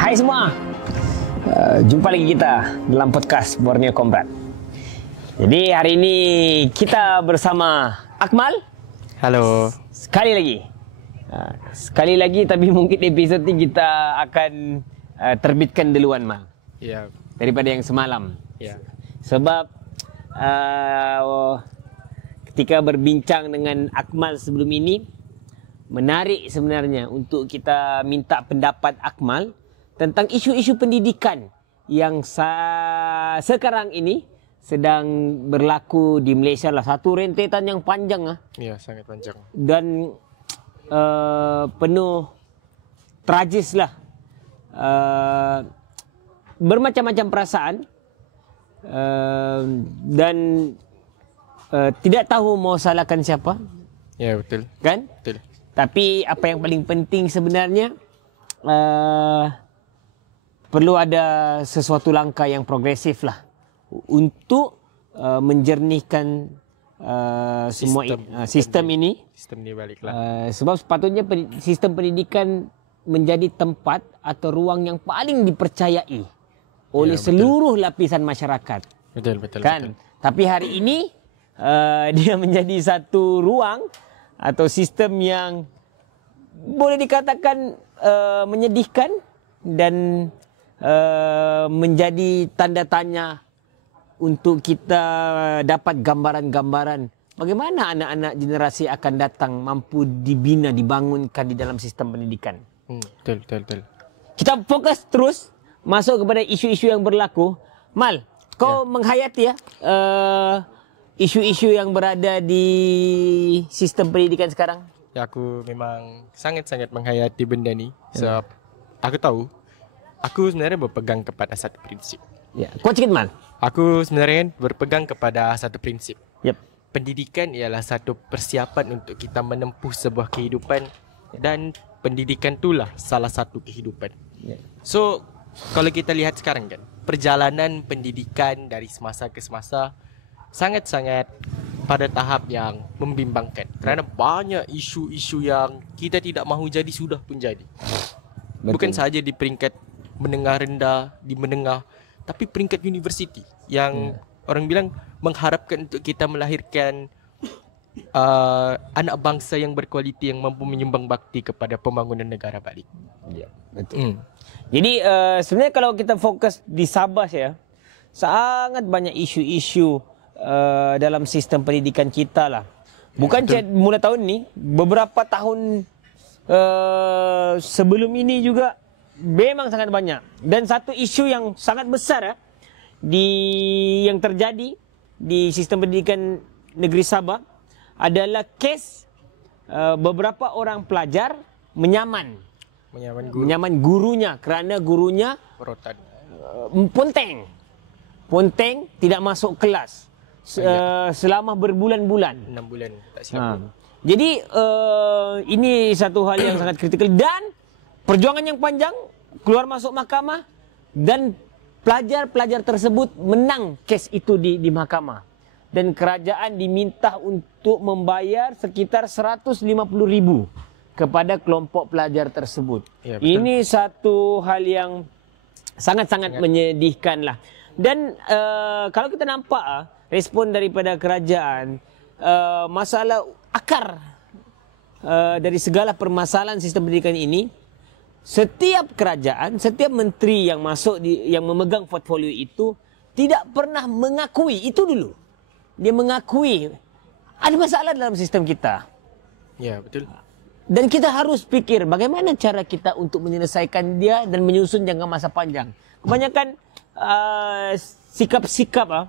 Hai semua, jumpa lagi kita dalam podcast Borneo Comrade. Jadi hari ini kita bersama Akmal. Halo. Sekali lagi tapi mungkin episod ini kita akan terbitkan duluan, Mal. Ya. Daripada yang semalam. Ya. Sebab ketika berbincang dengan Akmal sebelum ini, menarik sebenarnya untuk kita minta pendapat Akmal tentang isu-isu pendidikan yang sekarang ini sedang berlaku di Malaysia lah. Satu rentetan yang panjang Ya, sangat panjang. dan penuh tragis lah. Bermacam-macam perasaan dan tidak tahu mau salahkan siapa. Ya, betul. Kan? Betul. Tapi apa yang paling penting sebenarnya, perlu ada sesuatu langkah yang progresif lah untuk menjernihkan semua sistem ini. Sistem ini baliklah. Sebab sepatutnya sistem pendidikan menjadi tempat atau ruang yang paling dipercayai oleh seluruh lapisan masyarakat. Betul. Kan? Tapi hari ini dia menjadi satu ruang atau sistem yang boleh dikatakan menyedihkan dan menjadi tanda tanya untuk kita dapat gambaran-gambaran bagaimana anak-anak generasi akan datang mampu dibina, dibangunkan di dalam sistem pendidikan. Betul. Kita fokus terus masuk kepada isu-isu yang berlaku. Mal, kau menghayati isu-isu yang berada di sistem pendidikan sekarang? Ya, aku memang sangat-sangat menghayati benda ni. Sebab aku tahu, aku sebenarnya berpegang kepada satu prinsip. Ya, kau sikit, Mal. Aku sebenarnya berpegang kepada satu prinsip. Yep. Pendidikan ialah satu persiapan untuk kita menempuh sebuah kehidupan dan pendidikan itulah salah satu kehidupan. So, kalau kita lihat sekarang kan, perjalanan pendidikan dari semasa ke semasa sangat-sangat pada tahap yang membimbangkan. Kerana banyak isu-isu yang kita tidak mahu jadi sudah pun jadi. Betul. Bukan sahaja di peringkat menengah rendah, di menengah, tapi peringkat universiti yang orang bilang mengharapkan untuk kita melahirkan anak bangsa yang berkualiti yang mampu menyumbang bakti kepada pembangunan negara balik. Ya, betul. Jadi sebenarnya kalau kita fokus di Sabah ya, sangat banyak isu-isu dalam sistem pendidikan kita lah. Bukan mula tahun ni, beberapa tahun sebelum ini juga memang sangat banyak. Dan satu isu yang sangat besar yang terjadi di sistem pendidikan negeri Sabah adalah kes beberapa orang pelajar menyaman gurunya kerana gurunya Rotan. ponteng tidak masuk kelas selama berbulan-bulan. 6 bulan tak silap. Jadi ini satu hal yang sangat kritikal dan perjuangan yang panjang, keluar masuk mahkamah dan pelajar-pelajar tersebut menang kes itu di mahkamah. Dan kerajaan diminta untuk membayar sekitar 150,000 kepada kelompok pelajar tersebut. Ya, betul. Ini satu hal yang sangat-sangat menyedihkan lah. Dan kalau kita nampak respon daripada kerajaan, masalah akar dari segala permasalahan sistem pendidikan ini, setiap kerajaan, setiap menteri yang masuk yang memegang portfolio itu tidak pernah mengakui itu dulu. Dia mengakui ada masalah dalam sistem kita. Ya, betul. Dan kita harus fikir bagaimana cara kita untuk menyelesaikan dia dan menyusun jangka masa panjang. Kebanyakan sikap-sikap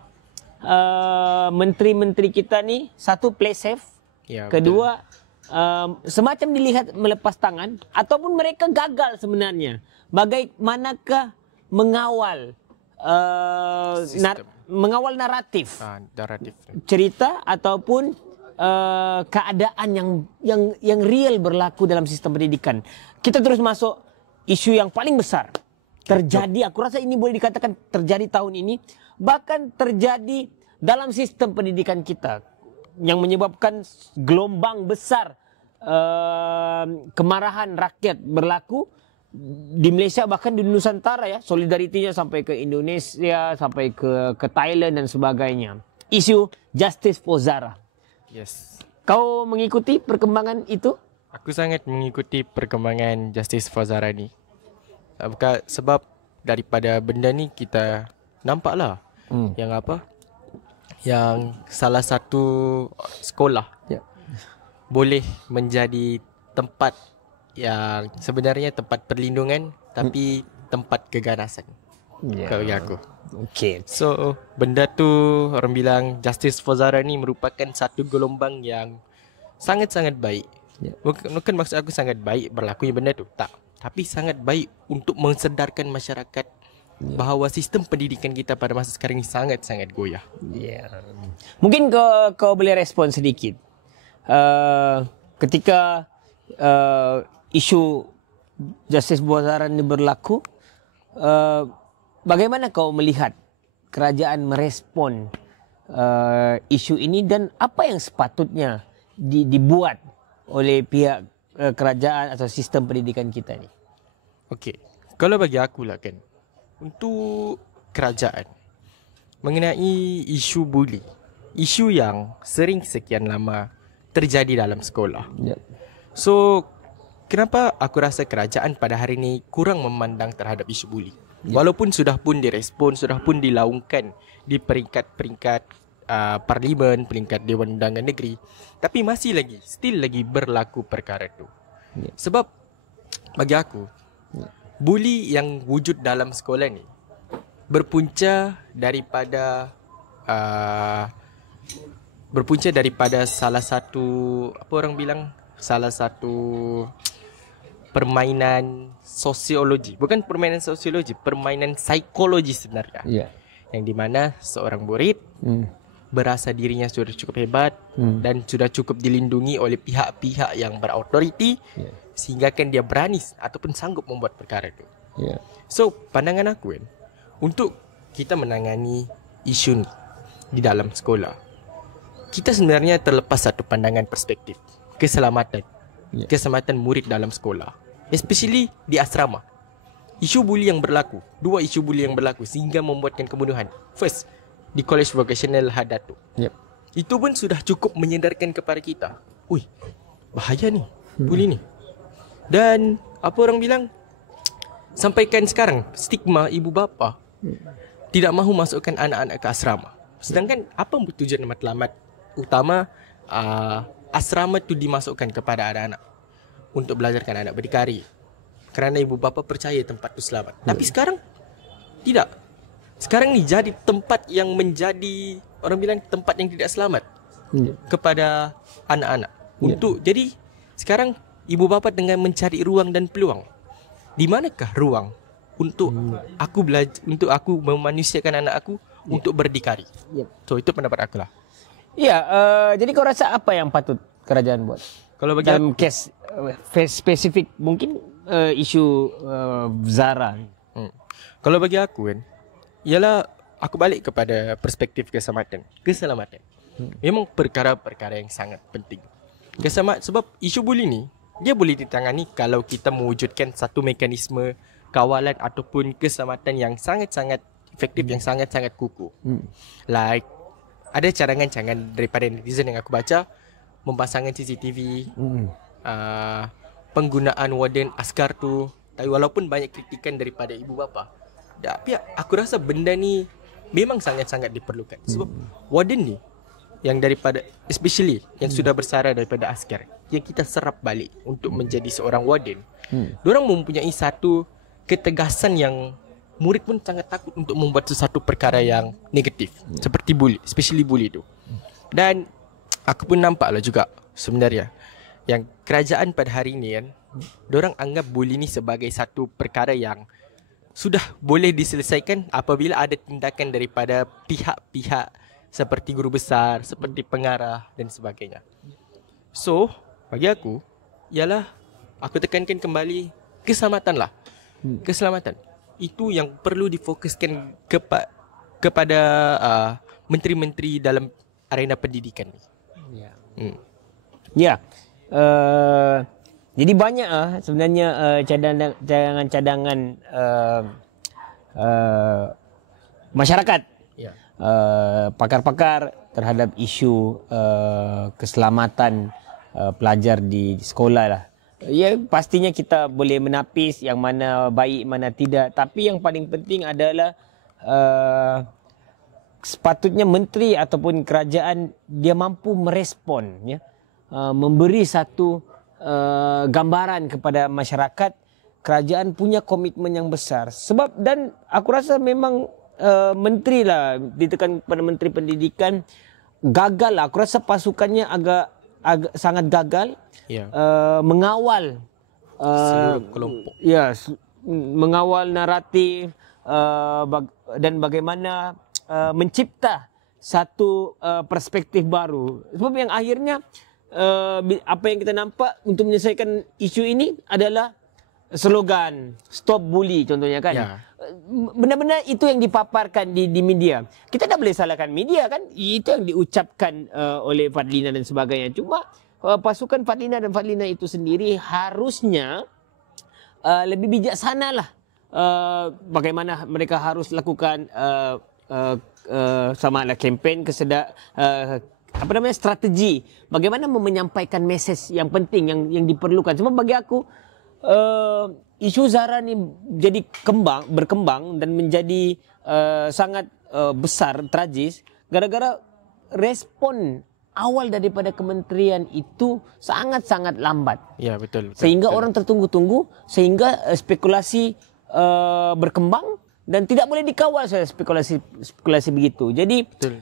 menteri-menteri kita ni, satu play safe, Ya, kedua semacam dilihat melepas tangan ataupun mereka gagal sebenarnya. Bagaimanakah mengawal mengawal naratif cerita ataupun keadaan yang real berlaku dalam sistem pendidikan. Kita terus masuk isu yang paling besar terjadi, aku rasa ini boleh dikatakan terjadi tahun ini, bahkan terjadi dalam sistem pendidikan kita yang menyebabkan gelombang besar kemarahan rakyat berlaku di Malaysia bahkan di Nusantara ya, solidaritinya sampai ke Indonesia, sampai ke Thailand dan sebagainya. Isu Justice for Zara. Yes. Kau mengikuti perkembangan itu? Aku sangat mengikuti perkembangan Justice for Zara ni. Sebab daripada benda ni kita nampaklah yang apa? Yang salah satu sekolah boleh menjadi tempat yang sebenarnya tempat perlindungan tapi tempat keganasan. Kalau bagi aku. Okay. So benda tu orang bilang Justice for Zara ni merupakan satu gelombang yang sangat-sangat baik. Bukan maksud aku sangat baik berlakunya benda tu. Tak. Tapi sangat baik untuk mensedarkan masyarakat bahawa sistem pendidikan kita pada masa sekarang ni sangat-sangat goyah. Mungkin kau boleh respon sedikit. Ketika isu Justice for Zara ini berlaku, bagaimana kau melihat kerajaan merespon isu ini dan apa yang sepatutnya dibuat oleh pihak kerajaan atau sistem pendidikan kita ni? Okey, kalau bagi aku lah kan, untuk kerajaan mengenai isu buli, isu yang sering sekian lama terjadi dalam sekolah. So, kenapa aku rasa kerajaan pada hari ini kurang memandang terhadap isu buli? Walaupun sudah pun direspon, sudah pun dilaungkan di peringkat-peringkat parlimen, peringkat Dewan Undangan Negeri, tapi masih lagi, still lagi berlaku perkara itu. Sebab bagi aku, buli yang wujud dalam sekolah ni berpunca daripada salah satu, apa orang bilang, salah satu permainan sosiologi. Bukan permainan sosiologi, permainan psikologi sebenarnya. Yang di mana seorang murid berasa dirinya sudah cukup hebat dan sudah cukup dilindungi oleh pihak-pihak yang berautoriti, sehingga kan dia berani ataupun sanggup membuat perkara itu. So, pandangan aku kan, untuk kita menangani isu ni di dalam sekolah, kita sebenarnya terlepas satu pandangan perspektif keselamatan. Keselamatan murid dalam sekolah, especially di asrama. Isu buli yang berlaku, dua isu buli yang berlaku sehingga membuatkan pembunuhan. First, di College Vocational Hadatu. Itu pun sudah cukup menyedarkan kepada kita, ui, bahaya ni buli ni. Dan apa orang bilang, sampaikan sekarang stigma ibu bapa tidak mahu masukkan anak-anak ke asrama. Sedangkan apa tujuan matlamat utama asrama itu dimasukkan kepada anak-anak untuk belajarkan anak berdikari, kerana ibu bapa percaya tempat itu selamat. Tapi sekarang tidak. Sekarang ni jadi tempat yang menjadi, orang bilang, tempat yang tidak selamat kepada anak-anak. Untuk jadi sekarang ibu bapa tengah mencari ruang dan peluang. Di manakah ruang untuk aku belajar, untuk aku memanusiakan anak aku untuk berdikari? So itu pendapat aku lah. Jadi kau rasa apa yang patut kerajaan buat? Kalau bagi dalam kes spesifik mungkin isu Zara. Kalau bagi aku kan, ialah aku balik kepada perspektif keselamatan. Memang perkara-perkara yang sangat penting. Sebab isu buli ni dia boleh ditangani kalau kita mewujudkan satu mekanisme kawalan ataupun keselamatan yang sangat-sangat efektif, yang sangat-sangat kukuh. Like ada cadangan-cadangan daripada netizen yang aku baca, memasangkan CCTV, penggunaan warden askar tu. Tapi walaupun banyak kritikan daripada ibu bapa, tapi aku rasa benda ni memang sangat-sangat diperlukan. Sebab warden ni yang daripada, especially yang sudah bersara daripada askar, yang kita serap balik untuk menjadi seorang warden, diorang mempunyai satu ketegasan yang murid pun sangat takut untuk membuat sesuatu perkara yang negatif, seperti bully, especially bully tu. Dan aku pun nampaklah juga sebenarnya yang kerajaan pada hari ini kan, diorang anggap bully ni sebagai satu perkara yang sudah boleh diselesaikan apabila ada tindakan daripada pihak-pihak seperti guru besar, seperti pengarah dan sebagainya. So, bagi aku ialah aku tekankan kembali keselamatan lah. Keselamatan itu yang perlu difokuskan kepada menteri-menteri dalam arena pendidikan ni. Jadi banyak sebenarnya cadangan-cadangan masyarakat, Ya. pakar-pakar terhadap isu keselamatan pelajar di sekolah lah. Ya, pastinya kita boleh menapis yang mana baik, mana tidak. Tapi yang paling penting adalah sepatutnya menteri ataupun kerajaan dia mampu merespon, ya, memberi satu gambaran kepada masyarakat. Kerajaan punya komitmen yang besar. Sebab dan aku rasa memang menteri lah, ditekan kepada menteri pendidikan, gagal lah. Aku rasa pasukannya agak sangat gagal. Ya. Mengawal Seluruh kelompok. ya, mengawal naratif dan bagaimana mencipta satu perspektif baru. Sebab yang akhirnya apa yang kita nampak untuk menyelesaikan isu ini adalah slogan stop bully contohnya kan. Ya. Benar-benar itu yang dipaparkan di media. Kita tak boleh salahkan media kan. Itu yang diucapkan oleh Fadlina dan sebagainya. Cuma pasukan Fadlina dan Fadlina itu sendiri harusnya lebih bijaksana lah. Bagaimana mereka harus lakukan sama lah kempen strategi. Bagaimana menyampaikan mesej yang penting yang diperlukan. Sebab bagi aku isu Zahra ni jadi berkembang dan menjadi sangat besar, tragis gara-gara respon awal daripada kementerian itu sangat-sangat lambat. Ya, betul. Sehingga betul. orang tertunggu-tunggu, sehingga spekulasi berkembang dan tidak boleh dikawal oleh spekulasi begitu. Jadi Betul.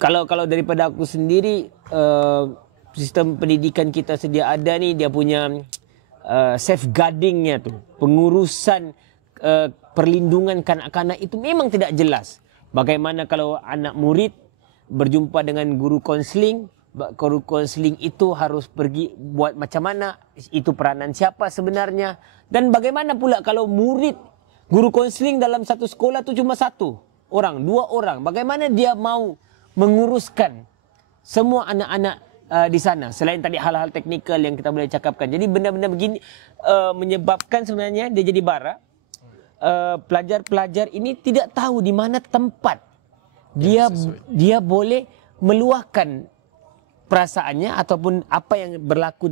kalau daripada aku sendiri, sistem pendidikan kita sedia ada ni, dia punya safeguardingnya tu, pengurusan perlindungan kanak-kanak itu memang tidak jelas. Bagaimana kalau anak murid berjumpa dengan guru konseling, guru konseling itu harus pergi buat macam mana, itu peranan siapa sebenarnya, dan bagaimana pula kalau murid guru konseling dalam satu sekolah tu cuma 1 orang, 2 orang, bagaimana dia mau menguruskan semua anak-anak di sana, selain tadi hal-hal teknikal yang kita boleh cakapkan. Jadi benda-benda begini menyebabkan sebenarnya dia jadi bara. Pelajar-pelajar ini tidak tahu di mana tempat dia boleh meluahkan perasaannya ataupun apa yang berlaku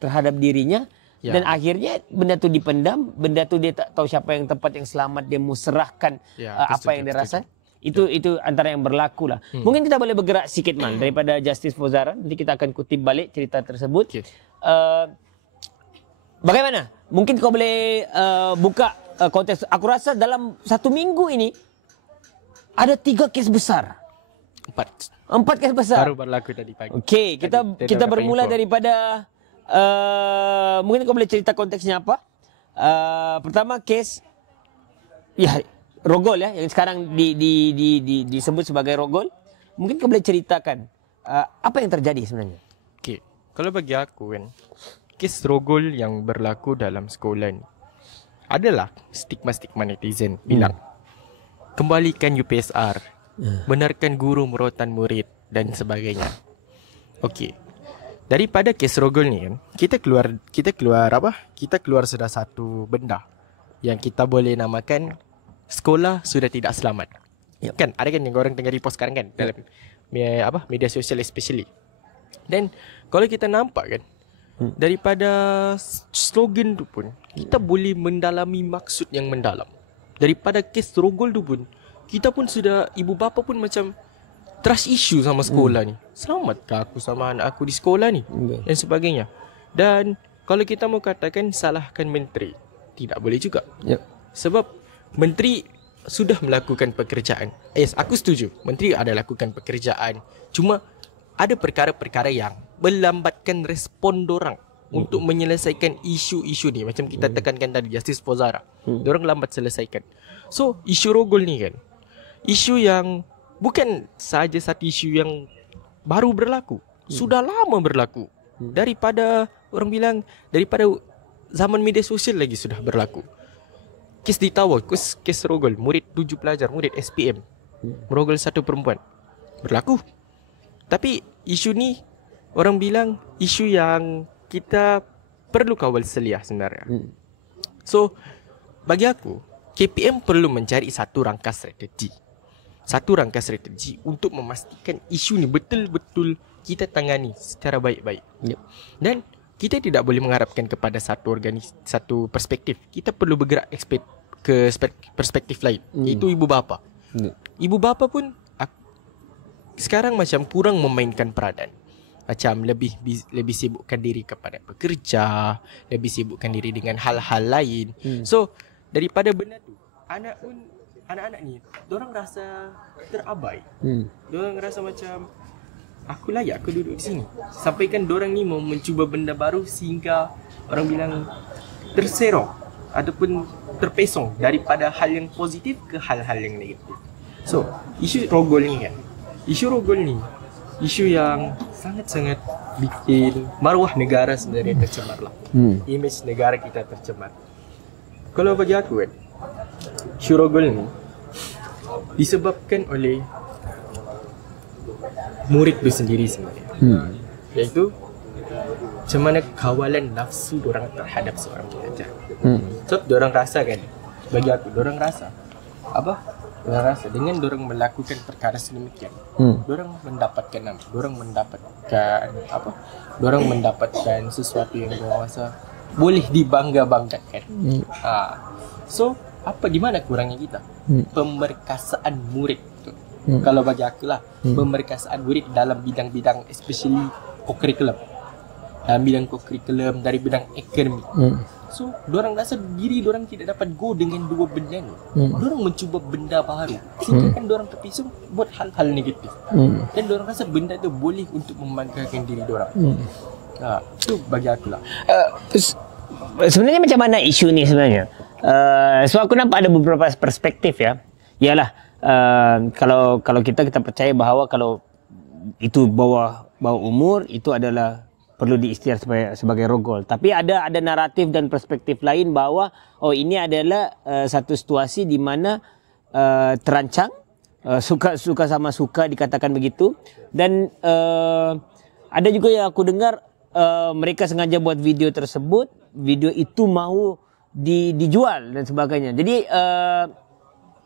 terhadap dirinya. Ya. Dan akhirnya benda tu dipendam, benda tu dia tak tahu siapa yang tepat, yang selamat, dia mau serahkan apa yang dia rasa. Itu antara yang berlaku lah. Mungkin kita boleh bergerak sikit man daripada Justice for Zahra. Nanti kita akan kutip balik cerita tersebut. Bagaimana? Mungkin kau boleh buka konteks. Aku rasa dalam 1 minggu ini ada 3 kes besar. 4 kes besar. Baru berlaku tadi pagi. Okey, kita bermula daripada mungkin kau boleh cerita konteksnya apa? Pertama kes Rogol ya, yang sekarang disebut sebagai Rogol. Mungkin kau boleh ceritakan apa yang terjadi sebenarnya? Okey, kalau bagi aku kan, kes Rogol yang berlaku dalam sekolah ni adalah stigma-stigma netizen bilang kembalikan UPSR, benarkan guru merotan murid dan sebagainya. Okey. Daripada kes Rogol ni kan, kita keluar sudah satu benda yang kita boleh namakan sekolah sudah tidak selamat. Yep. Kan ada kan yang orang tengah repost sekarang kan dalam media sosial especially. Dan kalau kita nampak kan daripada slogan tu pun kita boleh mendalami maksud yang mendalam. Daripada kes Rogol tu pun kita pun sudah, ibu bapa pun macam trust issue sama sekolah ni. Selamatkah aku sama anak aku di sekolah ni dan sebagainya. Dan kalau kita mau katakan salahkan menteri, tidak boleh juga. Yep. Sebab menteri sudah melakukan pekerjaan. Yes, aku setuju. Menteri ada lakukan pekerjaan. Cuma ada perkara-perkara yang melambatkan respon dorang untuk menyelesaikan isu-isu ni. Macam kita tekankan tadi, Justice for Zahra. Dorang lambat selesaikan. So, isu Rogol ni kan, isu yang bukan saja satu isu yang baru berlaku. Sudah lama berlaku. Daripada, orang bilang, daripada zaman media sosial lagi sudah berlaku. Kes di Tawau, kes Rogol, murid 7 pelajar, murid SPM, merogol 1 perempuan. Berlaku. Tapi isu ni, orang bilang isu yang kita perlu kawal seliah sebenarnya. So, bagi aku, KPM perlu mencari satu rangka strategi. Satu rangka strategi untuk memastikan isu ni betul-betul kita tangani secara baik-baik. Dan kita tidak boleh mengharapkan kepada satu perspektif. Kita perlu bergerak ke perspektif lain, iaitu ibu bapa. Ibu bapa pun sekarang macam kurang memainkan peranan. Macam lebih sibukkan diri kepada bekerja, lebih sibukkan diri dengan hal-hal lain. So, daripada benda tu, anak-anak ni, dorang rasa terabai. Dorang rasa macam aku layak aku duduk di sini. Sampaikan dorang ni mau mencuba benda baru sehingga orang bilang terserong ataupun terpesong daripada hal yang positif ke hal-hal yang negatif. So, isu rogol ni kan. Isu rogol ni isu yang sangat-sangat bikin maruah negara sebenarnya tercemar lah. Image negara kita tercemar. Kalau bagi aku kan, isu rogol ni disebabkan oleh murid tu sendiri sebenarnya. Iaitu macam mana kawalan nafsu dorang terhadap seorang pelajar. So, dorang rasa kan, bagi aku, dorang rasa Dorang rasa dengan dorang melakukan perkara sedemikian, dorang mendapatkan nama, dorang mendapatkan sesuatu yang dorang rasa boleh dibangga-banggakan. So, di mana kurangnya kita? Pemerkasaan murid tu. Kalau bagi aku lah, pemerkasaan murid dalam bidang-bidang especially co-curriculum. Dalam bidang co-curriculum, dari bidang akademik. So, dorang rasa diri dorang tidak dapat go dengan dua benda ni. Dorang mencuba benda baru, sehingga kan dorang terpisung buat hal-hal negatif. Dan dorang rasa benda tu boleh untuk membanggakan diri dorang. Itu bagi aku lah. Sebenarnya macam mana isu ni sebenarnya? So aku nampak ada beberapa perspektif ya. Ialah kalau kita percaya bahawa kalau itu bawah umur itu adalah perlu diisytihar sebagai rogol. Tapi ada naratif dan perspektif lain bahawa ini adalah satu situasi di mana terancang, suka sama suka dikatakan begitu. Dan ada juga yang aku dengar mereka sengaja buat video tersebut, video itu mahu dijual dan sebagainya. Jadi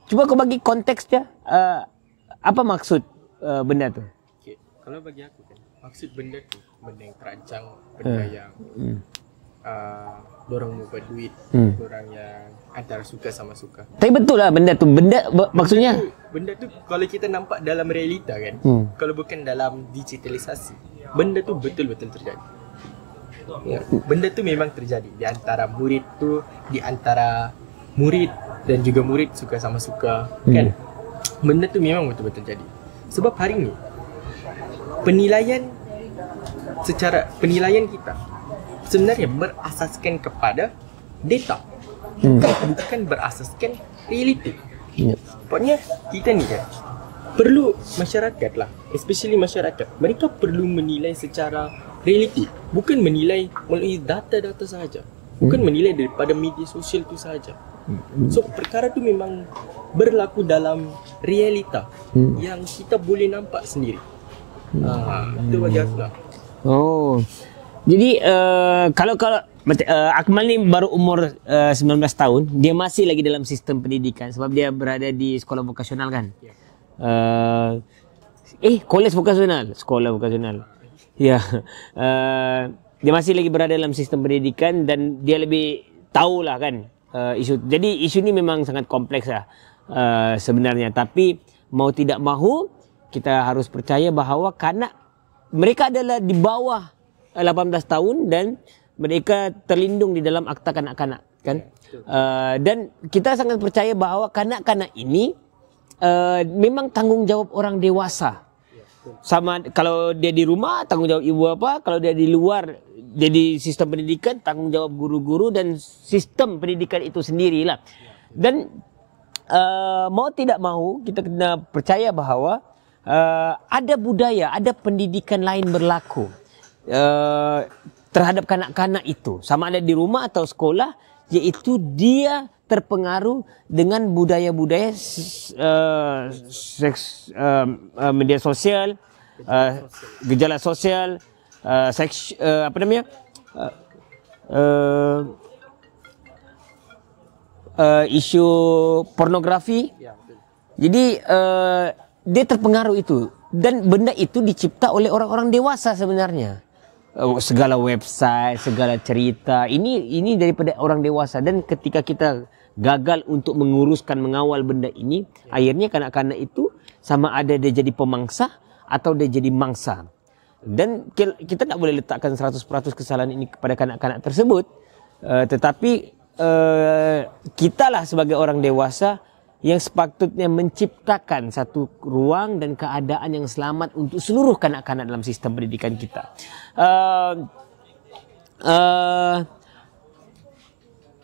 cuba kau bagi konteks dia, apa maksud benda tu? Okay. Kalau bagi aku kan, maksud benda tu benda yang terancang, benda yang dorang mau buat duit, dorang yang antara suka sama suka. Tapi betul lah benda tu, maksudnya benda tu kalau kita nampak dalam realita kan, kalau bukan dalam digitalisasi, benda tu betul-betul terjadi. Ya, benda tu memang terjadi di antara murid tu, di antara murid dan juga murid suka sama suka kan. Benda tu memang betul-betul terjadi. Sebab hari ni penilaian kita sebenarnya berasaskan kepada data, bukan berasaskan realiti. Pokoknya kita ni kan perlu masyarakat lah, especially masyarakat, mereka perlu menilai secara realiti, bukan menilai melalui data-data sahaja, bukan menilai daripada media sosial tu sahaja. So perkara tu memang berlaku dalam realita yang kita boleh nampak sendiri. Itu bagi aku lah. Jadi kalau Akmal ni baru umur 19 tahun, dia masih lagi dalam sistem pendidikan sebab dia berada di sekolah vokasional kan. Kolej vokasional, sekolah vokasional. Ya. Dia masih lagi berada dalam sistem pendidikan dan dia lebih tahulah kan isu. Jadi isu ni memang sangat kompleks lah sebenarnya, tapi mau tidak mahu kita harus percaya bahawa kanak mereka adalah di bawah 18 tahun dan mereka terlindung di dalam akta kanak-kanak kan. Dan kita sangat percaya bahawa kanak-kanak ini memang tanggungjawab orang dewasa. Sama kalau dia di rumah tanggungjawab ibu bapa, kalau dia di luar jadi sistem pendidikan tanggungjawab guru-guru dan sistem pendidikan itu sendirilah. Dan mau tidak mahu kita kena percaya bahawa ada budaya, ada pendidikan lain berlaku terhadap kanak-kanak itu, sama ada di rumah atau sekolah, iaitu dia terpengaruh dengan budaya-budaya media sosial, gejala sosial, isu pornografi. Ya, betul. Jadi dia terpengaruh itu, dan benda itu dicipta oleh orang-orang dewasa sebenarnya. Segala website, segala cerita ini daripada orang dewasa, dan ketika kita gagal untuk menguruskan, mengawal benda ini, akhirnya kanak-kanak itu sama ada dia jadi pemangsa atau dia jadi mangsa. Dan kita tak boleh letakkan 100% kesalahan ini kepada kanak-kanak tersebut, tetapi kitalah sebagai orang dewasa yang sepatutnya menciptakan satu ruang dan keadaan yang selamat untuk seluruh kanak-kanak dalam sistem pendidikan kita.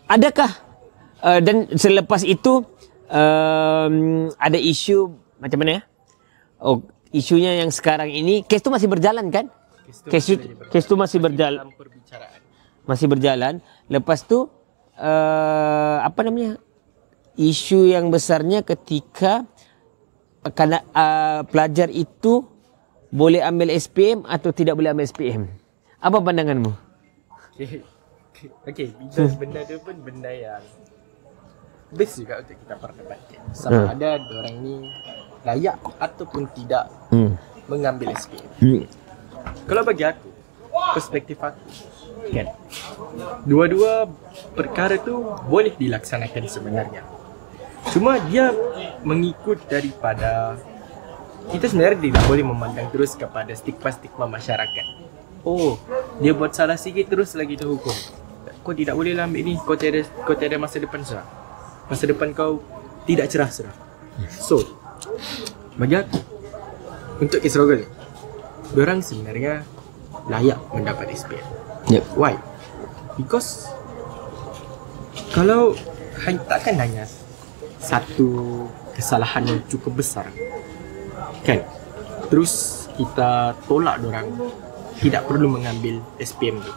Adakah dan selepas itu ada isu macam mana ya? Oh, isunya yang sekarang ini, kes itu masih berjalan kan? Kes itu masih berjalan. Masih berjalan. Lepas tu apa namanya? Isu yang besarnya ketika pelajar itu boleh ambil SPM atau tidak boleh ambil SPM. Apa pandanganmu? Okey, benda tu pun benda yang best juga untuk kita perdebatkan. Sama ada orang ni layak ataupun tidak mengambil SPM. Kalau bagi aku, perspektif aku, kan, dua-dua perkara tu boleh dilaksanakan sebenarnya. Cuma dia mengikut daripada, kita sebenarnya tidak boleh memandang terus kepada stigma-stigma masyarakat. Oh, dia buat salah sikit terus lagi terhukum. Kau tidak boleh lah ambil ni, kau tiada masa depan cerah. Masa depan kau tidak cerah-cerah. So, bagi aku, untuk kes Rogol ni, diorang sebenarnya layak mendapat SPM. Yep. Why? Because kalau takkan hanya satu kesalahan yang cukup besar, kan, terus kita tolak diorang tidak perlu mengambil SPM tu.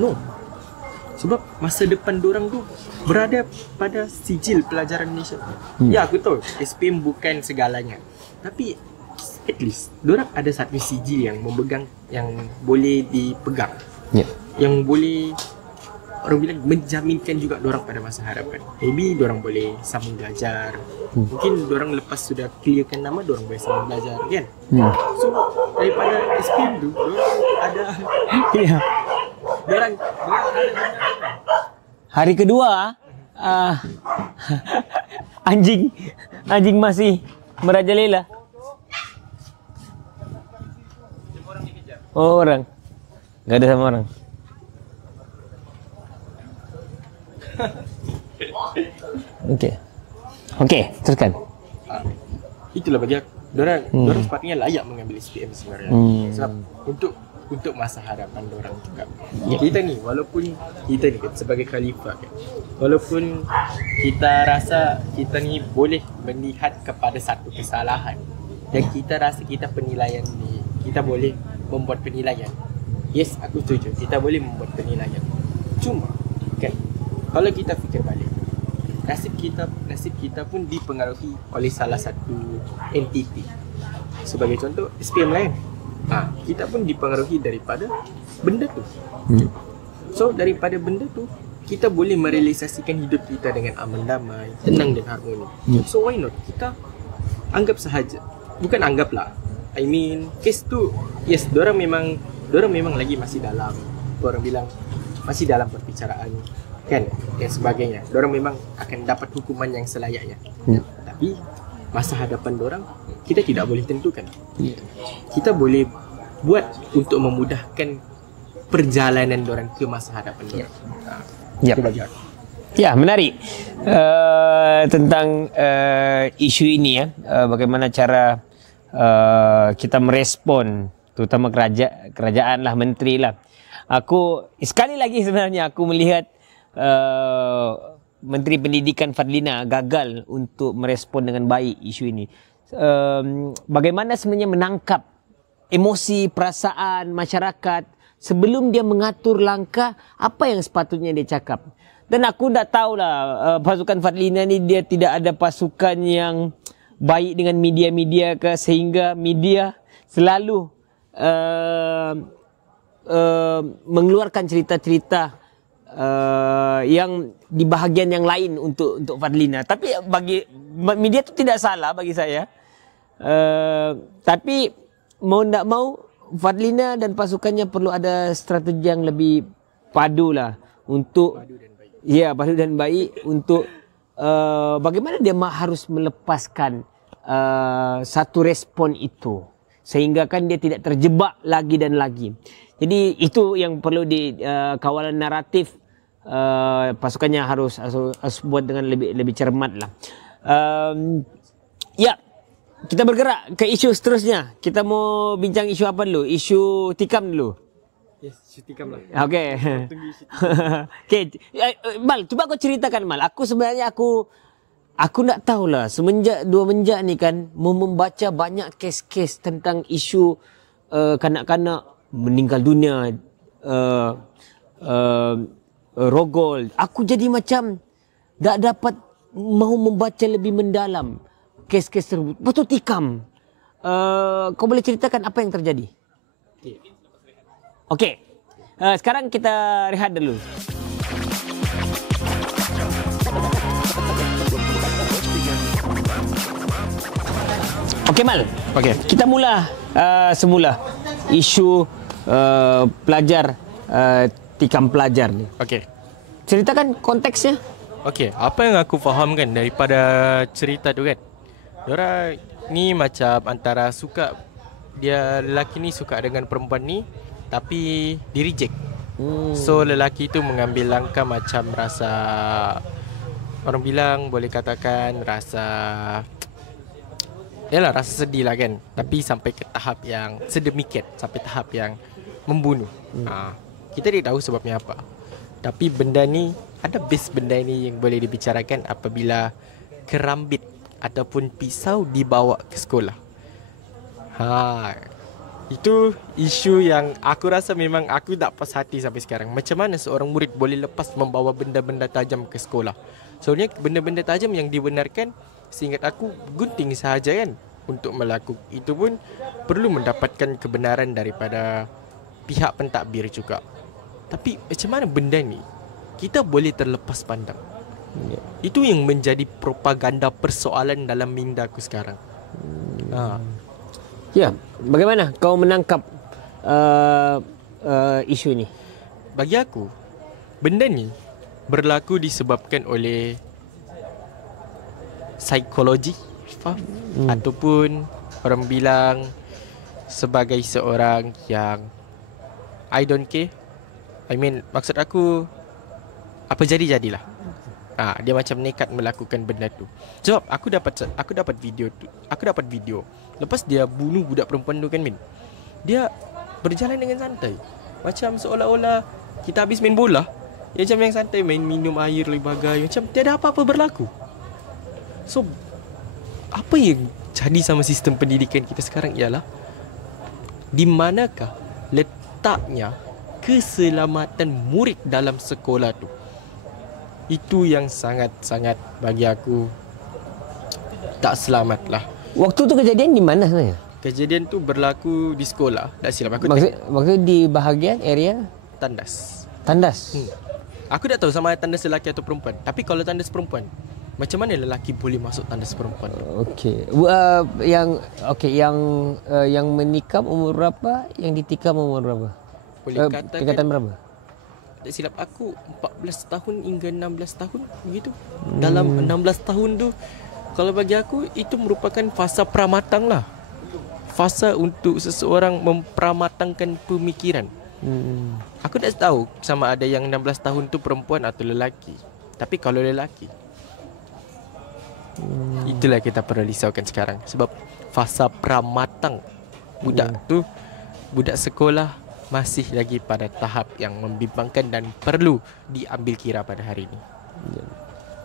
No. Sebab masa depan diorang tu berada pada sijil pelajaran Malaysia. Ya, aku tahu SPM bukan segalanya, tapi at least diorang ada satu sijil yang memegang, yang boleh dipegang, yang boleh orang bilang menjaminkan juga diorang pada masa hadapan. Maybe diorang boleh sambung belajar. Mungkin diorang lepas sudah clearkan nama, diorang boleh sambung belajar, kan? So daripada SPM tu, diorang ada diorang ada hari kedua anjing masih merajalela. Oh, orang. Enggak ada sama orang. Okey, teruskan. Itulah bagi aku, diorang sepatutnya layak mengambil SPM sebenarnya. Sebab untuk masa hadapan diorang juga. Kita ni, walaupun kita ni sebagai khalifah, kan, walaupun kita rasa kita ni boleh melihat kepada satu kesalahan dan kita rasa kita penilaian ni, kita boleh membuat penilaian. Yes, aku setuju, kita boleh membuat penilaian. Cuma, kan, kalau kita fikir balik, nasib kita pun dipengaruhi oleh salah satu entiti. Sebagai contoh, SPM lain. Kita pun dipengaruhi daripada benda tu. So daripada benda tu, kita boleh merealisasikan hidup kita dengan aman damai, tenang dan harmoni. So why not kita anggap sahaja. Bukan anggaplah, I mean, kes tu, yes, diorang memang lagi masih dalam, orang bilang masih dalam perbicaraan, kan, dan sebagainya. Diorang memang akan dapat hukuman yang selayaknya. Tapi masa hadapan diorang kita tidak boleh tentukan. Kita boleh buat untuk memudahkan perjalanan diorang ke masa hadapan diorang. Itu bagi aku. Ya, menarik tentang isu ini, ya. Bagaimana cara kita merespon, terutama kerajaan lah, menteri lah. Aku sekali lagi sebenarnya aku melihat Menteri Pendidikan Fadlina gagal untuk merespon dengan baik isu ini. Bagaimana sebenarnya menangkap emosi, perasaan masyarakat sebelum dia mengatur langkah apa yang sepatutnya dia cakap. Dan aku tak tahulah, pasukan Fadlina ni dia tidak ada pasukan yang baik dengan media-media ke, sehingga media selalu mengeluarkan cerita-cerita yang di bahagian yang lain untuk Fadlina. Tapi bagi media itu tidak salah bagi saya. Tapi mau tak mau Fadlina dan pasukannya perlu ada strategi yang lebih padu lah untuk padu dan baik untuk bagaimana dia harus melepaskan satu respon itu sehingga kan dia tidak terjebak lagi dan lagi. Jadi itu yang perlu di kawalan naratif pasukannya harus buat dengan lebih cermat lah. Kita bergerak ke isu seterusnya. Kita mau bincang isu apa dulu? Isu tikam dulu. Yes, isu tikam lah. Okey. Okey, Mal, cuba kau ceritakan Mal. Sebenarnya aku nak tahulah semenjak 2 menjak ni kan membaca banyak kes-kes tentang isu kanak-kanak meninggal dunia, rogol. Aku jadi macam tak dapat mahu membaca lebih mendalam kes-kes tersebut. Betul tikam. Kau boleh ceritakan apa yang terjadi? Okey. Sekarang kita rehat dulu. Okey Mal. Okey. Kita mula semula isu pelajar tikam pelajar ni. Okey. Ceritakan konteksnya. Okey, apa yang aku fahamkan daripada cerita tu kan. Diorang ni macam antara suka, dia lelaki ni suka dengan perempuan ni tapi di reject. So lelaki tu mengambil langkah macam rasa, orang bilang boleh katakan rasa, yalah rasa sedih lah kan. Tapi sampai ke tahap yang sedemikian, sampai tahap yang membunuh. Kita tidak tahu sebabnya apa. Tapi benda ni, ada base benda ni yang boleh dibicarakan apabila kerambit ataupun pisau dibawa ke sekolah. Itu isu yang aku rasa memang aku tak puas hati sampai sekarang. Macam mana seorang murid boleh lepas membawa benda-benda tajam ke sekolah? Soalnya benda-benda tajam yang dibenarkan, seingat aku, gunting sahaja kan untuk melakukan. Itu pun perlu mendapatkan kebenaran daripada pihak pentadbir juga. Tapi macam mana benda ni kita boleh terlepas pandang? Itu yang menjadi propaganda persoalan dalam minda aku sekarang. Ya, bagaimana kau menangkap isu ni? Bagi aku, benda ni berlaku disebabkan oleh psikologi, ataupun orang bilang sebagai seorang yang I don't care. I mean, maksud aku apa jadi-jadilah. Dia macam nekat melakukan benda tu. Sebab aku dapat video tu. Aku dapat video lepas dia bunuh budak perempuan tu kan, Min. Dia berjalan dengan santai. Macam seolah-olah kita habis main bola. Dia macam yang santai, main minum air lebagai, macam tiada apa-apa berlaku. So apa yang jadi sama sistem pendidikan kita sekarang ialah di manakah letaknya keselamatan murid dalam sekolah tu. Itu yang sangat-sangat bagi aku tak selamat lah. Waktu tu kejadian di mana sebenarnya? Kejadian tu berlaku di sekolah. Tak silap aku. Maksud di bahagian area tandas. Tandas. Aku tak tahu sama ada tandas lelaki atau perempuan. Tapi kalau tandas perempuan, macam mana lelaki boleh masuk tandas perempuan? Okey. Yang menikam umur berapa? Yang ditikam umur berapa? Boleh katakan tingkatan berapa? Tak silap aku 14 tahun hingga 16 tahun begitu. Dalam 16 tahun tu, kalau bagi aku itu merupakan fasa pramatang lah. Fasa untuk seseorang memperamatangkan pemikiran. Aku tak tahu sama ada yang 16 tahun tu perempuan atau lelaki. Tapi kalau lelaki, itulah kita perlu risaukan sekarang. Sebab fasa pramatang budak tu, budak sekolah masih lagi pada tahap yang membimbangkan dan perlu diambil kira pada hari ini.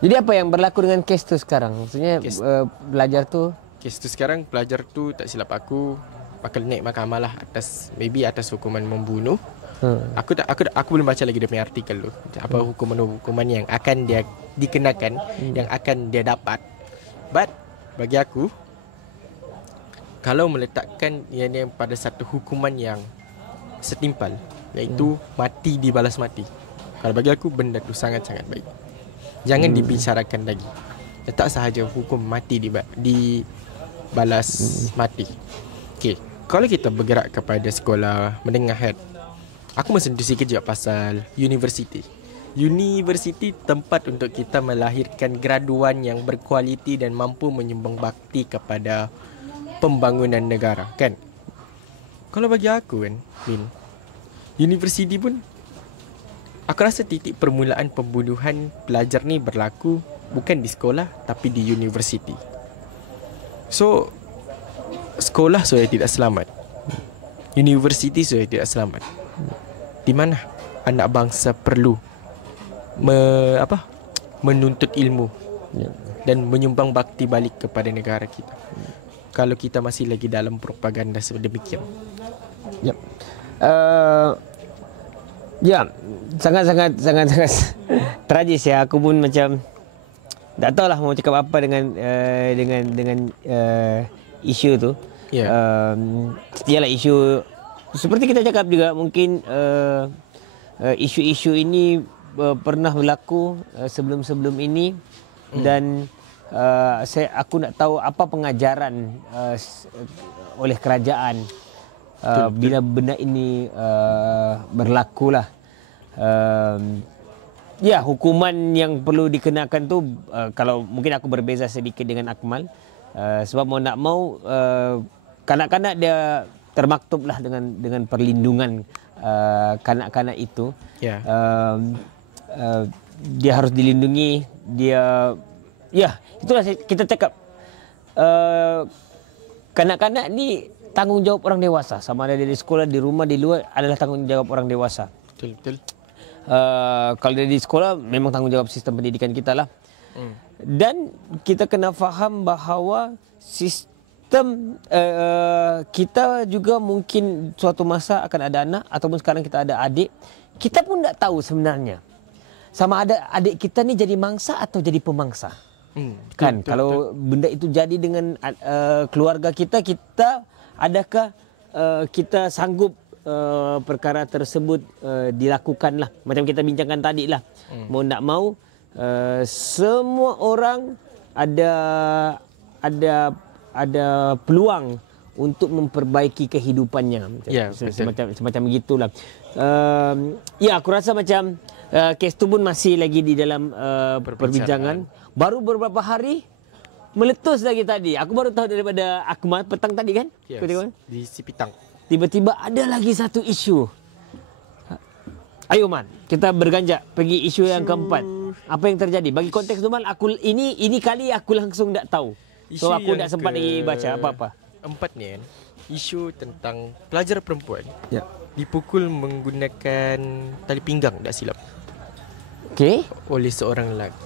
Jadi apa yang berlaku dengan kes tu sekarang? Maksudnya pelajar tu? Kes tu sekarang, pelajar tu tak silap aku bakal naik mahkamah lah atas hukuman membunuh. Aku belum baca lagi dia punya artikel tu. Apa hukuman yang akan dia dikenakan, yang akan dia dapat. But bagi aku, kalau meletakkan yang pada satu hukuman yang setimpal, iaitu mati dibalas mati. Kalau bagi aku benda tu sangat-sangat baik. Jangan dibicarakan lagi. Tak sahaja hukum mati dibalas mati. Okey, kalau kita bergerak kepada sekolah menengah kan, aku mensentuh sikit pasal universiti. Universiti tempat untuk kita melahirkan graduan yang berkualiti dan mampu menyumbang bakti kepada pembangunan negara, kan? Kalau bagi aku kan, Min, universiti pun aku rasa titik permulaan pembunuhan pelajar ni berlaku bukan di sekolah tapi di universiti. So, sekolah sudah tidak selamat. Universiti sudah tidak selamat. Di mana anak bangsa perlu menuntut ilmu dan menyumbang bakti balik kepada negara kita. Kalau kita masih lagi dalam propaganda sedemikian. Ya. Ya, sangat tragis ya. Aku pun macam tak tahulah mau cakap apa dengan isu tu. Ya. Yalah, isu seperti kita cakap juga, mungkin isu-isu ini pernah berlaku sebelum-sebelum ini, dan aku nak tahu apa pengajaran oleh kerajaan bila benda ini berlakulah. Ya, hukuman yang perlu dikenakan tu, kalau mungkin aku berbeza sedikit dengan Akmal, sebab mau nak mau kanak-kanak dia termaktublah dengan perlindungan kanak-kanak itu. Ya. Dia harus dilindungi. Dia, ya, itulah kita cakap, kanak-kanak ni tanggungjawab orang dewasa. Sama ada di sekolah, di rumah, di luar, adalah tanggungjawab orang dewasa. Betul. Kalau di sekolah memang tanggungjawab sistem pendidikan kita lah. Dan kita kena faham bahawa sistem kita juga mungkin suatu masa akan ada anak, ataupun sekarang kita ada adik. Kita pun tak tahu sebenarnya sama ada adik kita ni jadi mangsa atau jadi pemangsa. Kan, kalau benda itu jadi dengan keluarga kita, adakah kita sanggup perkara tersebut dilakukanlah. Macam kita bincangkan tadi lah. Mau tak mau, semua orang ada peluang untuk memperbaiki kehidupannya. Ya, semacam begitulah. Ya, aku rasa macam kes tu pun masih lagi di dalam perbincangan. Baru beberapa hari meletus lagi tadi. Aku baru tahu daripada Akmal petang tadi kan? Yes, di Sipitang. Tiba-tiba ada lagi satu isu. Ayo Man, kita berganjak pergi isu yang keempat. Apa yang terjadi? Bagi konteks tu Man, ini kali aku langsung tak tahu. So aku tak sempat lagi baca apa-apa. Empat ni kan, isu tentang pelajar perempuan dipukul menggunakan tali pinggang, tak silap. Okey. Oleh seorang lelaki.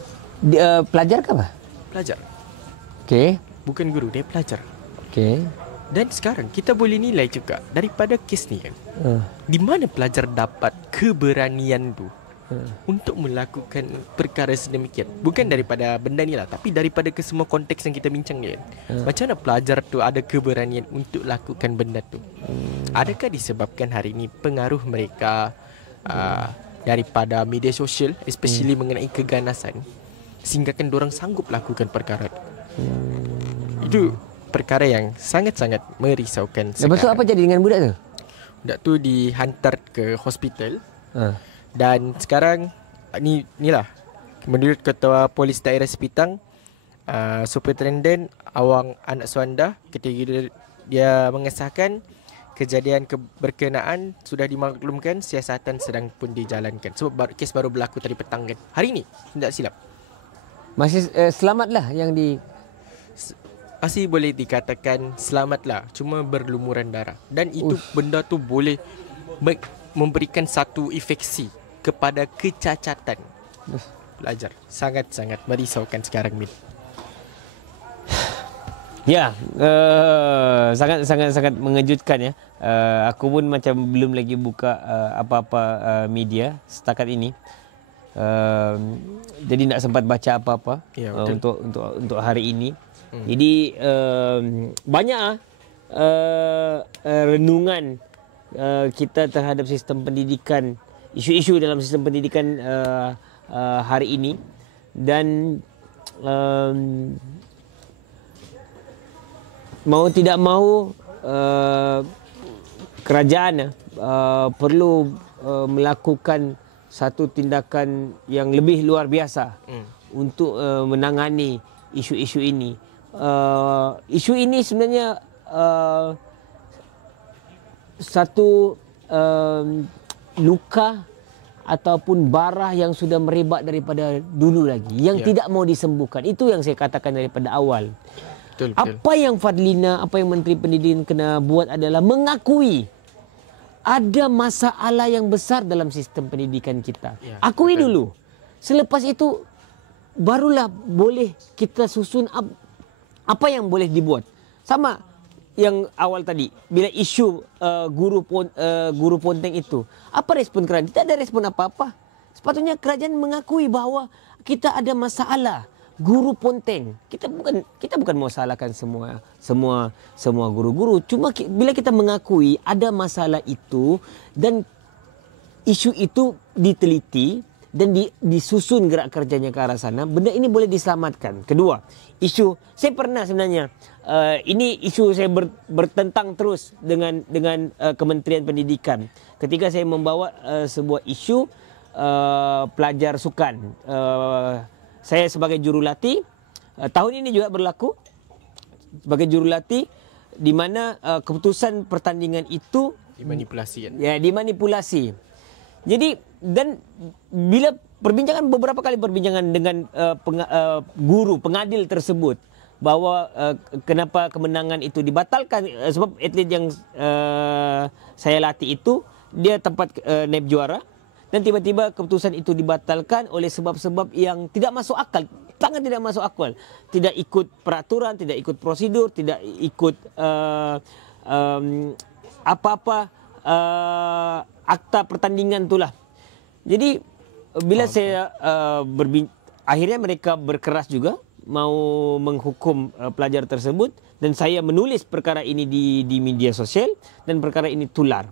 Pelajar ke apa? Pelajar. Okey. Bukan guru, dia pelajar. Okey. Dan sekarang kita boleh nilai juga daripada kes ni kan, di mana pelajar dapat keberanian tu untuk melakukan perkara sedemikian. Bukan daripada benda ni lah, tapi daripada kesemua konteks yang kita bincang ni kan. Macam mana pelajar tu ada keberanian untuk lakukan benda tu? Adakah disebabkan hari ini pengaruh mereka daripada media sosial, especially mengenai keganasan, sehingga kan diorang sanggup lakukan perkara tu? Itu perkara yang sangat-sangat merisaukan. Lepas tu apa jadi dengan budak tu? Budak tu dihantar ke hospital. Dan sekarang ni lah, menurut Ketua Polis Daerah Sipitang, Superintendent Awang Anak Suanda, ketika dia mengesahkan kejadian berkenaan sudah dimaklumkan, siasatan sedang pun dijalankan. Sebab kes baru berlaku tadi petang kan, hari ni tidak silap. Masih selamatlah yang masih boleh dikatakan selamatlah, cuma berlumuran darah. Dan itu benda tu boleh memberikan satu infeksi kepada kecacatan pelajar. Sangat-sangat merisaukan sekarang ni. Ya, sangat mengejutkan ya. Aku pun macam belum lagi buka apa-apa media setakat ini. Jadi tak sempat baca apa-apa untuk hari ini. Jadi banyak renungan kita terhadap sistem pendidikan, isu-isu dalam sistem pendidikan hari ini, dan mau tidak mau kerajaan perlu melakukan satu tindakan yang lebih luar biasa untuk menangani isu-isu ini. Isu ini sebenarnya satu luka ataupun bara yang sudah merebak daripada dulu lagi, yang tidak mau disembuhkan. Itu yang saya katakan daripada awal. Betul. Apa yang Fadlina, apa yang Menteri Pendidikan kena buat adalah mengakui ada masalah yang besar dalam sistem pendidikan kita. Akui dulu. Selepas itu barulah boleh kita susun apa yang boleh dibuat. Sama yang awal tadi, bila isu guru ponteng itu, apa respon kerajaan? Tidak ada respon apa-apa. Sepatutnya kerajaan mengakui bahawa kita ada masalah guru ponteng. Kita bukan mau salahkan semua guru-guru. Cuma bila kita mengakui ada masalah itu dan isu itu diteliti dan disusun gerak kerjanya ke arah sana, benda ini boleh diselamatkan. Kedua, isu saya pernah sebenarnya ini isu saya bertentang terus dengan Kementerian Pendidikan ketika saya membawa sebuah isu pelajar sukan. Saya sebagai jurulatih, tahun ini juga berlaku sebagai jurulatih, di mana keputusan pertandingan itu dimanipulasi kan? Ya, dimanipulasi. Jadi, dan bila beberapa kali perbincangan dengan guru pengadil tersebut, bahawa kenapa kemenangan itu dibatalkan, sebab atlet yang saya latih itu dia tempat naib juara. Dan tiba-tiba keputusan itu dibatalkan oleh sebab-sebab yang tidak masuk akal. Sangat tidak masuk akal. Tidak ikut peraturan, tidak ikut prosedur, tidak ikut apa-apa akta pertandingan itulah. Jadi bila saya akhirnya mereka berkeras juga mau menghukum pelajar tersebut, dan saya menulis perkara ini di media sosial dan perkara ini tular.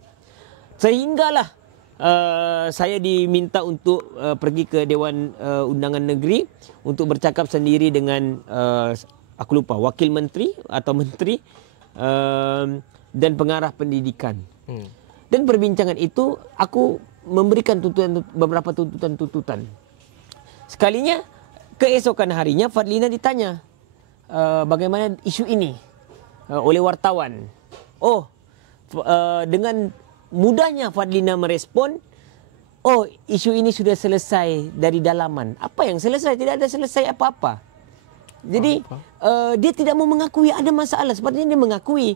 Sehinggalah saya diminta untuk pergi ke Dewan Undangan Negeri untuk bercakap sendiri dengan aku lupa, wakil menteri atau menteri dan pengarah pendidikan. Dan perbincangan itu aku memberikan beberapa tuntutan. Sekalinya keesokan harinya Fadlina ditanya bagaimana isu ini oleh wartawan. Dengan mudahnya Fadlina merespon, isu ini sudah selesai dari dalaman. Apa yang selesai? Tidak ada selesai apa-apa. Jadi dia tidak mau mengakui ada masalah. Sepertinya dia mengakui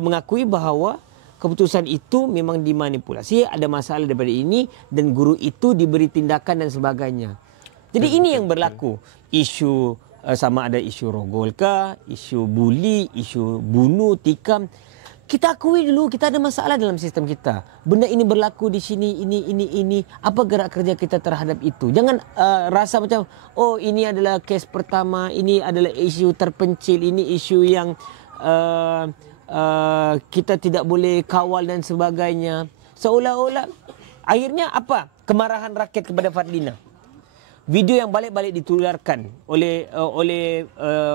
mengakui bahawa keputusan itu memang dimanipulasi, ada masalah daripada ini, dan guru itu diberi tindakan dan sebagainya. Jadi ini yang berlaku. Isu sama ada isu rogol kah, isu buli, isu bunuh, tikam. Kita akui dulu kita ada masalah dalam sistem kita. Benda ini berlaku di sini, ini. Apa gerak kerja kita terhadap itu? Jangan rasa macam, ini adalah kes pertama, ini adalah isu terpencil, ini isu yang kita tidak boleh kawal dan sebagainya. Seolah-olah akhirnya apa? Kemarahan rakyat kepada Fadlina. Video yang balik-balik ditularkan oleh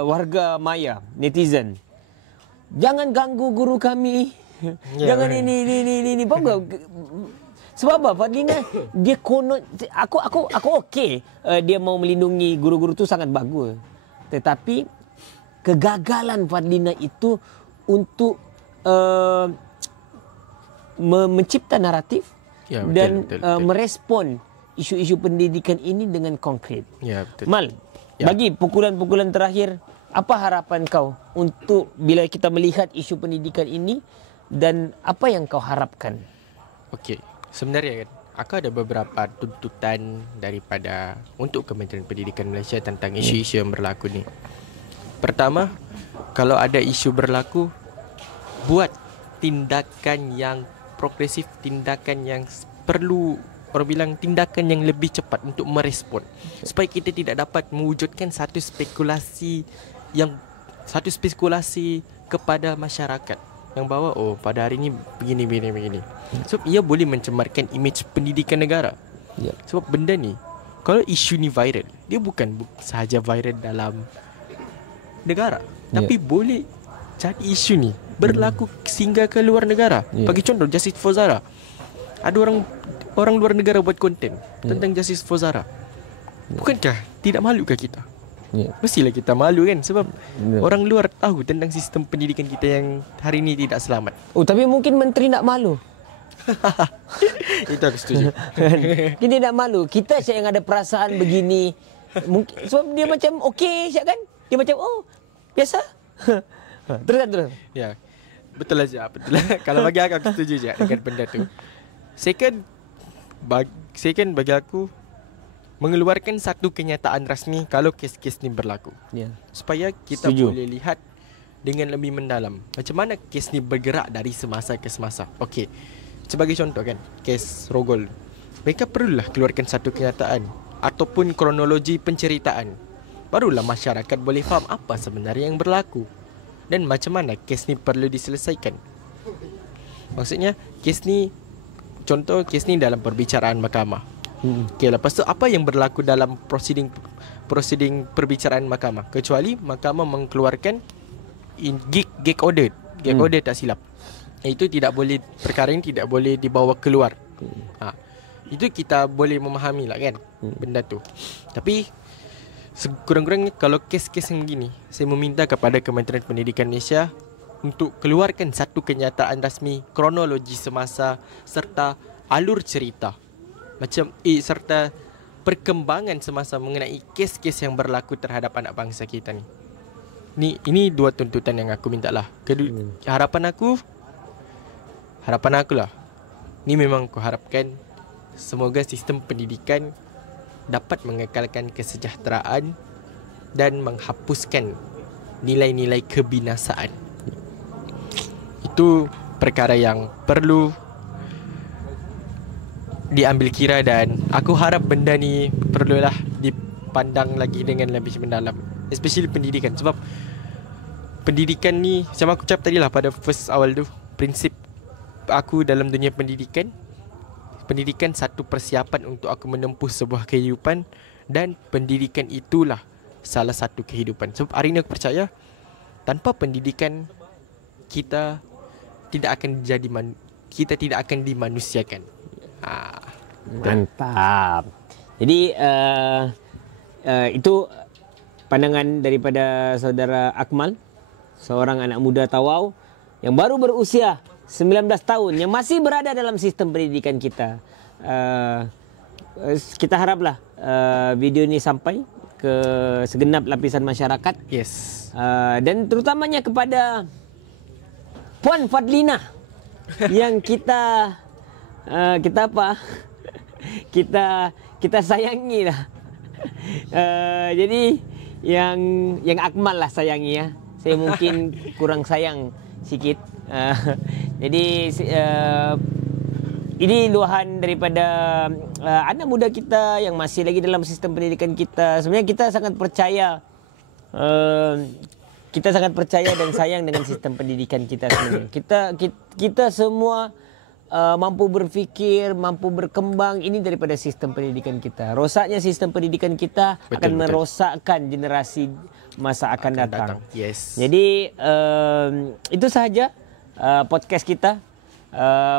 warga maya, netizen. Jangan ganggu guru kami. Jangan ini. Faham tak? Sebab apa? Fadlina dia konon, aku okey, dia mau melindungi guru-guru tu sangat bagus. Tetapi kegagalan Fadlina itu untuk mencipta naratif dan betul. Merespon isu-isu pendidikan ini dengan konkret. Ya, betul. Mal, bagi pukulan-pukulan terakhir, apa harapan kau untuk bila kita melihat isu pendidikan ini, dan apa yang kau harapkan? Okey, sebenarnya kan aku ada beberapa tuntutan daripada untuk Kementerian Pendidikan Malaysia tentang isu-isu yang berlaku ni. Pertama, kalau ada isu berlaku, buat tindakan yang progresif, tindakan yang perlu, orang bilang tindakan yang lebih cepat untuk merespon, supaya kita tidak dapat mewujudkan satu spekulasi kepada masyarakat. yang bawa pada hari ni begini. Sebab ia boleh mencemarkan imej pendidikan negara. Sebab benda ni, kalau isu ni viral, dia bukan sahaja viral dalam negara, tapi boleh jadi isu ni berlaku sehingga ke luar negara. Bagi contoh, Justice for Zara. Ada orang luar negara buat konten tentang Justice for Zara. Bukankah tidak malukah kita? Mestilah kita malu kan, sebab orang luar tahu tentang sistem pendidikan kita yang hari ini tidak selamat. Tapi mungkin menteri nak malu. Itu aku setuju. Kita tidak malu. Kita siap yang ada perasaan begini. Mungkin sebab dia macam okey siap kan? Dia macam biasa. Terus. Ya. Betul aja, betul. Kalau bagi aku setuju je dengan benda tu. Second bagi aku, mengeluarkan satu kenyataan rasmi kalau kes-kes ni berlaku. Supaya kita boleh lihat dengan lebih mendalam macam mana kes ni bergerak dari semasa ke semasa. Okey. Sebagai contoh kan, kes Rogol. Mereka perlulah keluarkan satu kenyataan ataupun kronologi penceritaan. Barulah masyarakat boleh faham apa sebenarnya yang berlaku dan macam mana kes ni perlu diselesaikan. Maksudnya, kes ni dalam perbicaraan mahkamah. Okey, lepas tu apa yang berlaku dalam proceeding perbicaraan mahkamah, kecuali mahkamah mengeluarkan gag order. Gag order tak silap. Itu tidak boleh, perkara ini tidak boleh dibawa keluar. Itu kita boleh memahami lah kan benda tu. Tapi sekurang-kurangnya kalau kes-kes yang begini, saya meminta kepada Kementerian Pendidikan Malaysia untuk keluarkan satu kenyataan rasmi, kronologi semasa serta alur cerita macam serta perkembangan semasa mengenai kes-kes yang berlaku terhadap anak bangsa kita ni. Ini dua tuntutan yang aku minta lah. Harapan aku lah, ni memang aku harapkan semoga sistem pendidikan dapat mengekalkan kesejahteraan dan menghapuskan nilai-nilai kebinasaan. Itu perkara yang perlu diambil kira dan aku harap benda ni perlulah dipandang lagi dengan lebih mendalam, especially pendidikan. Sebab pendidikan ni, macam aku cakap tadi lah pada first awal tu, prinsip aku dalam dunia pendidikan satu persiapan untuk aku menempuh sebuah kehidupan, dan pendidikan itulah salah satu kehidupan. Sebab hari ini aku percaya tanpa pendidikan kita tidak akan dimanusiakan. Mantap. Jadi itu pandangan daripada saudara Akmal, seorang anak muda Tawau yang baru berusia 19 tahun yang masih berada dalam sistem pendidikan kita. Kita haraplah video ini sampai ke segenap lapisan masyarakat. Yes. Dan terutamanya kepada Puan Fadlina yang kita sayangi lah. Jadi yang Akmal lah sayangi ya. Saya mungkin kurang sayang sikit. Jadi ini luahan daripada anak muda kita yang masih lagi dalam sistem pendidikan kita. Sebenarnya kita sangat percaya dan sayang dengan sistem pendidikan kita sebenarnya. Kita semua mampu berfikir, mampu berkembang ini daripada sistem pendidikan kita. Rosaknya sistem pendidikan kita akan merosakkan generasi masa akan datang. Yes. Jadi itu sahaja podcast kita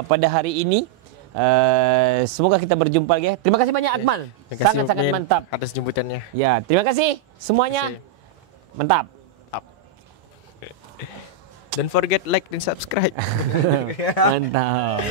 pada hari ini. Semoga kita berjumpa lagi. Terima kasih banyak Akmal. Sangat-sangat mantap atas jemputannya. Ya, terima kasih semuanya. Mantap. Don't forget like dan subscribe. Mantap.